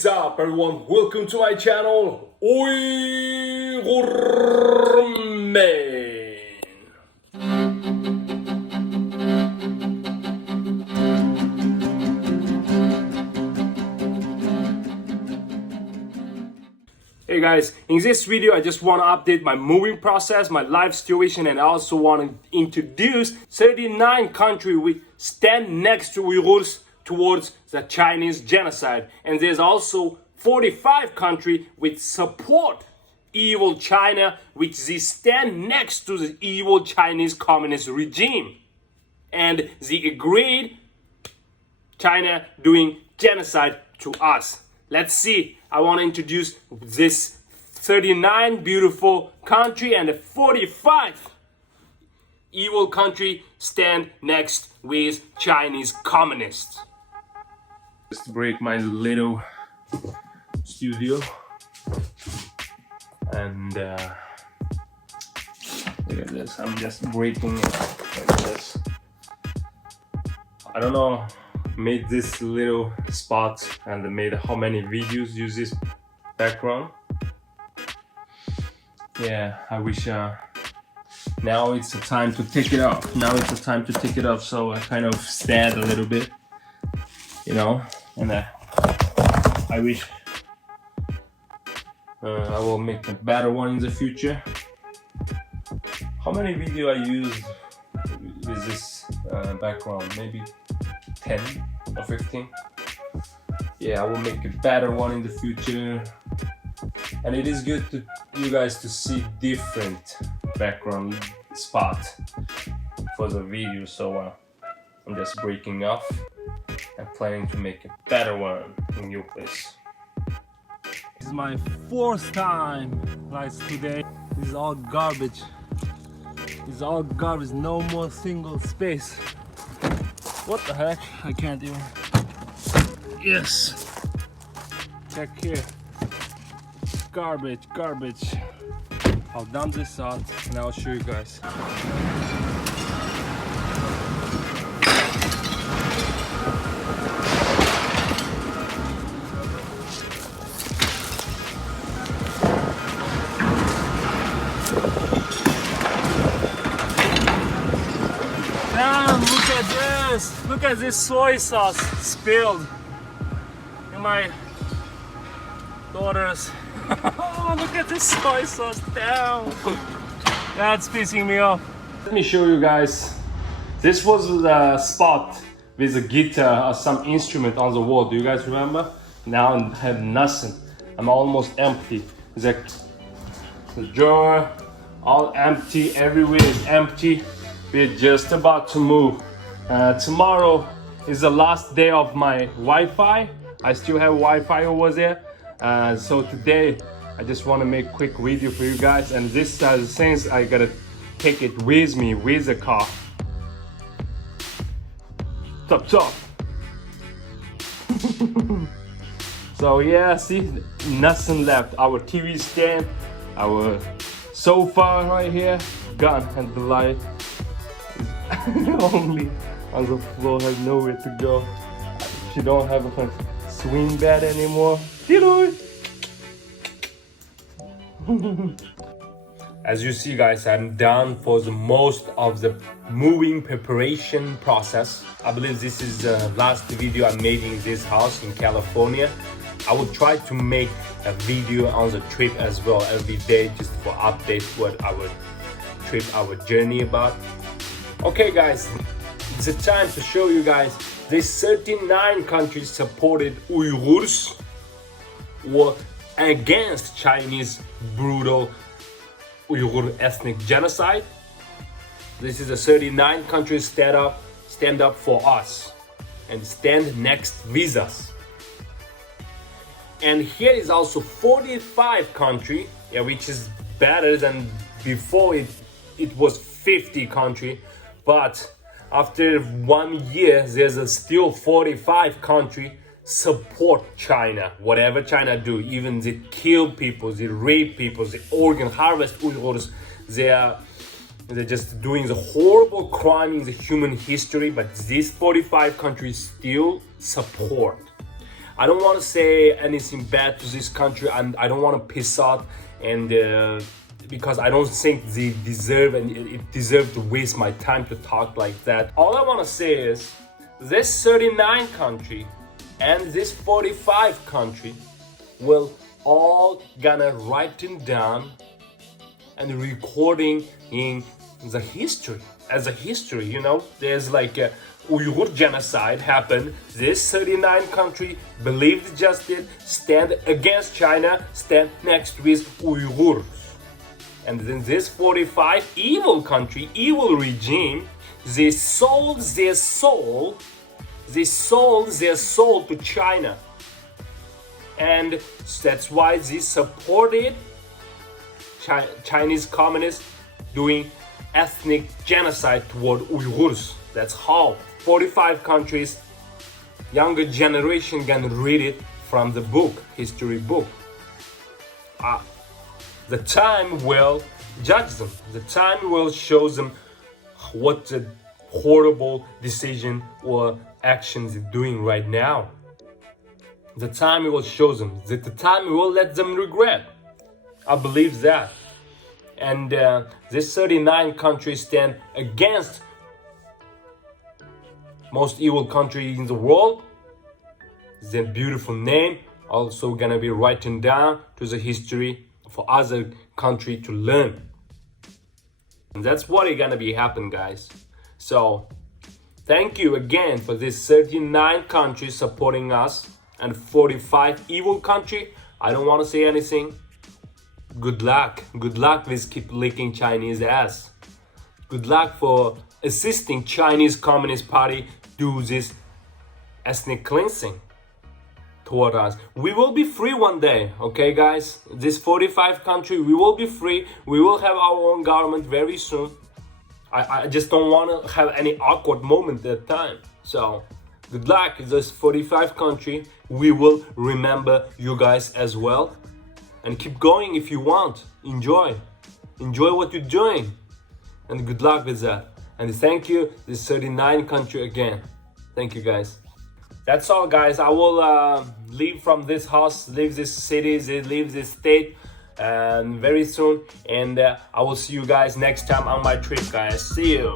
What's up everyone, welcome to my channel, UyghurMan. Hey guys, in this video I just want to update my moving process, my life situation, and I also want to introduce 39 countries which stand next to Uyghurs towards the Chinese genocide, and there's also 45 countries which support evil China, which they stand next to the evil Chinese communist regime, and they agreed China doing genocide to us. Let's see. I want to introduce this 39 beautiful country and the 45 evil country stand next with Chinese communists. Just break my little studio, and look at this. I'm just breaking it like this. I don't know, made this little spot and made how many videos use this background. Yeah, I wish now it's the time to take it off. So I kind of stand a little bit, you know, and I wish I will make a better one in the future. How many videos I used with this background? Maybe 10 or 15. Yeah, I will make a better one in the future. And it is good to you guys to see different background spot for the video. So I'm just breaking off and planning to make a better one in your place. This is my fourth time like today. This is all garbage. No more single space. What the heck? I can't even. Yes. Check here. Garbage. I'll dump this out and I'll show you guys. Damn, look at this! Look at this soy sauce spilled in my daughter's. Oh, look at this soy sauce down. That's pissing me off. Let me show you guys. This was the spot with a guitar or some instrument on the wall. Do you guys remember? Now I have nothing. I'm almost empty. The drawer all empty. Everywhere is empty. We're just about to move. Tomorrow is the last day of my Wi-Fi. I still have Wi-Fi over there. So today I just want to make a quick video for you guys, and this since I gotta take it with me with the car. Top. So yeah, see, nothing left. Our TV stand, our sofa right here, gone, and the light is only on the floor, has nowhere to go. She don't have a swing bed anymore. As you see guys, I'm done for the most of the moving preparation process. I believe this is the last video I made in this house in California. I will try to make a video on the trip as well every day, just for updates what our trip, our journey about. Okay guys, it's a time to show you guys these 39 countries supported Uyghurs were against Chinese brutal Uyghur ethnic genocide. This is the 39 countries stand up for us and stand next with us. And here is also 45 country, yeah, which is better than before. It was 50 country, but after 1 year there's still 45 country support China. Whatever China do, even they kill people, they rape people, they organ harvest Uyghurs, they're just doing the horrible crime in the human history, but these 45 countries still support. I don't want to say anything bad to this country, and I don't want to piss off, and because I don't think they deserve, and it deserves to waste my time to talk like that. All I want to say is this 39 country and this 45 country will all gonna writing down and recording in the history as a history. You know, there's like a Uyghur genocide happened. This 39 country believed justice, stand against China, stand next with Uyghurs. And then this 45 evil country, evil regime, they sold their soul to China. And that's why they supported Chinese communists doing ethnic genocide toward Uyghurs. That's how 45 countries, younger generation can read it from the book, history book. The time will judge them. The time will show them what the horrible decision or actions they're doing right now. The time will show them. The time will let them regret. I believe that. And this 39 countries stand against most evil country in the world. Their beautiful name also gonna be written down to the history for other country to learn. And that's what is gonna be happen, guys. So thank you again for this 39 countries supporting us and 45 evil country. I don't want to say anything. Good luck. Good luck with keep licking Chinese ass. Good luck for assisting Chinese Communist Party do this ethnic cleansing toward us. We will be free one day, okay guys? This 45 country, we will be free. We will have our own government very soon. I just don't want to have any awkward moment at that time. So good luck with this 45 country. We will remember you guys as well. And keep going if you want. Enjoy what you're doing. And good luck with that. And thank you, this 39 country again. Thank you guys. That's all, guys. I will leave from this house, leave this city, leave this state, and very soon. And I will see you guys next time on my trip, guys. See you.